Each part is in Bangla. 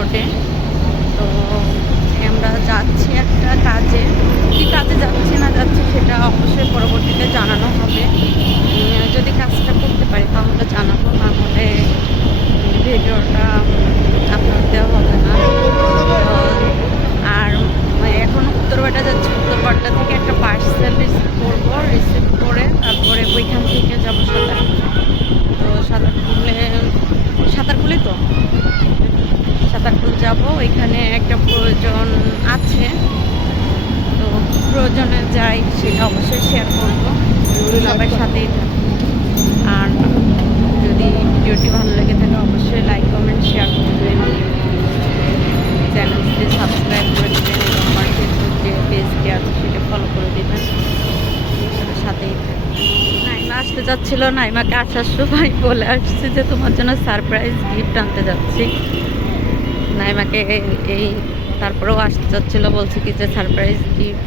রোডে। তো আমরা যাচ্ছি একটা কাজে, কি কাজে যাচ্ছি না যাচ্ছি সেটা অবশ্যই পরবর্তীতে জানানো হবে। যদি কাজটা করতে পারি তাহলে জানাবো, না হলে ভিডিওটা আপলোড দেওয়া হবে না। তো আর এখন উত্তরপাড়া যাচ্ছি, উত্তরপাড়া থেকে একটা পার্সেল রিসিভ করবো, রিসিভ করে তারপরে ওইখান থেকে যাবো সাঁতারকুলে। তো সাঁতারকুলে তো সাঁতারকুল যাবো, ওইখানে একটা প্রয়োজন আছে। তো প্রয়োজনে যাই সেটা অবশ্যই শেয়ার করবো, সবাই সাথেই থাকবো। আর যদি ভিডিওটি ভালো লেগে থাকে অবশ্যই লাইক কমেন্ট শেয়ার করবেন, চ্যানেলটি সাবস্ক্রাইব করে দেবেন এবং আমার ফেসবুক যে পেজটি আছে সেটা ফলো করে দেবেন, সাথেই থাকবেন। নাইমা আসতে যাচ্ছিলো, নাইমাকে আসার সময় বলে আসছে যে তোমার জন্য সারপ্রাইজ গিফট আনতে যাচ্ছি। নাইমাকে এই তারপরেও আসতে যাচ্ছিলো, বলছে কি যে সারপ্রাইজ গিফট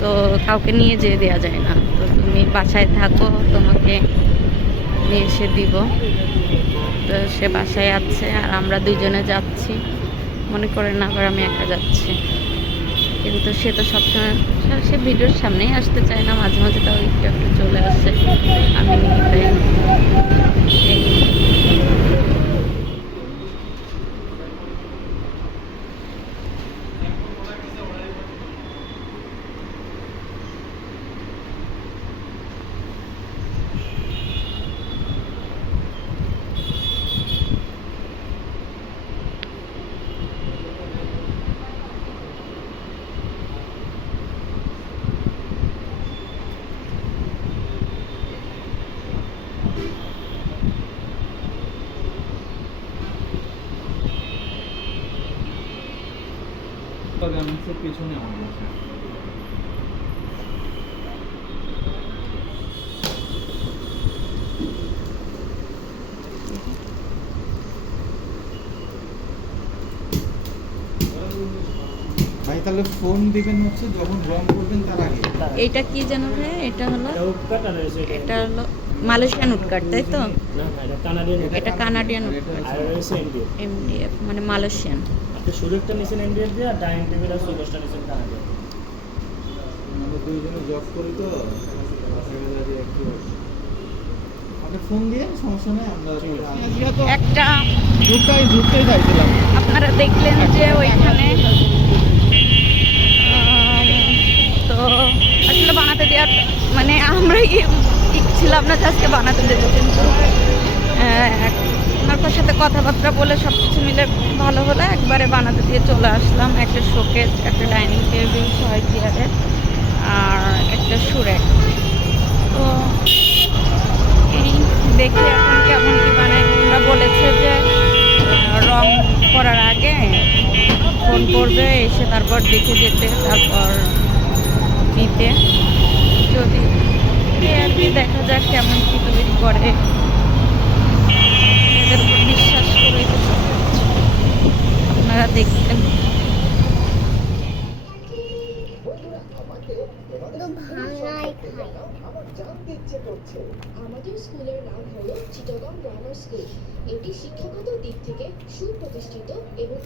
তো কাউকে নিয়ে যেয়ে দেওয়া যায় না, তো তুমি বাসায় থাকো, তোমাকে নিয়ে এসে দিব। তো সে বাসায় আছে আর আমরা দুইজনে যাচ্ছি, মনে করে না আবার আমি একা যাচ্ছি। কিন্তু সে তো সবসময় সে ভিডিওর সামনেই আসতে চায় না, মাঝে মাঝে তাও একটু একটু চলে আসে, আমি নিয়ে যাই। পিছনে আমাদের ভাই তাহলে ফোন দিবেন হচ্ছে যখন রং করবেন তার আগে। এইটা কি জানো ভাই? এটা হলো মালয়েশিয়ান উডকাট, তাই তো? এটা কানাডিয়ান এমডিএফ মানে মালয়েশিয়ান। আপনি সুরেকটা নিছেন এমডিএফ দিয়ে আর ডাইনিং টেবিল আর সুপারস্টার নিছেন কানাডিয়ান। আমরা দুইজনে জব করি তো একটু আপনি ফোন দিয়ে সমস্যা নেই, আমরা একটা ঢুকতেই চাইছিলাম। আপনারা দেখলেন যে ওইখানে তো আসলে বানাতে দেওয়ার মানে আমরাই ছিলাম না আজকে বানাতে দেবো, কিন্তু ওনার সাথে কথাবার্তা বলে সব কিছু মিলে ভালো হলে একবারে বানাতে দিয়ে চলে আসলাম। একটা শোকেস, একটা ডাইনিং টেবিল 6 চেয়ারের আর একটা সুরেক। তো এই দেখি এখন কেমন কি বানায়। ওরা বলেছে যে রং করার আগে ফোন করবে, এসে তারপর দেখে যেতে, তারপর নিতে। যদি আর কি দেখা যাক কেমন কি তৈরি করে, এদের উপর বিশ্বাস করে আপনারা দেখবেন। আমাদের স্কুলের নাম হলো চিটাগং গ্রামার স্কুল। এটি শিক্ষাগত দিক থেকে সুপ্রতিষ্ঠিত এবং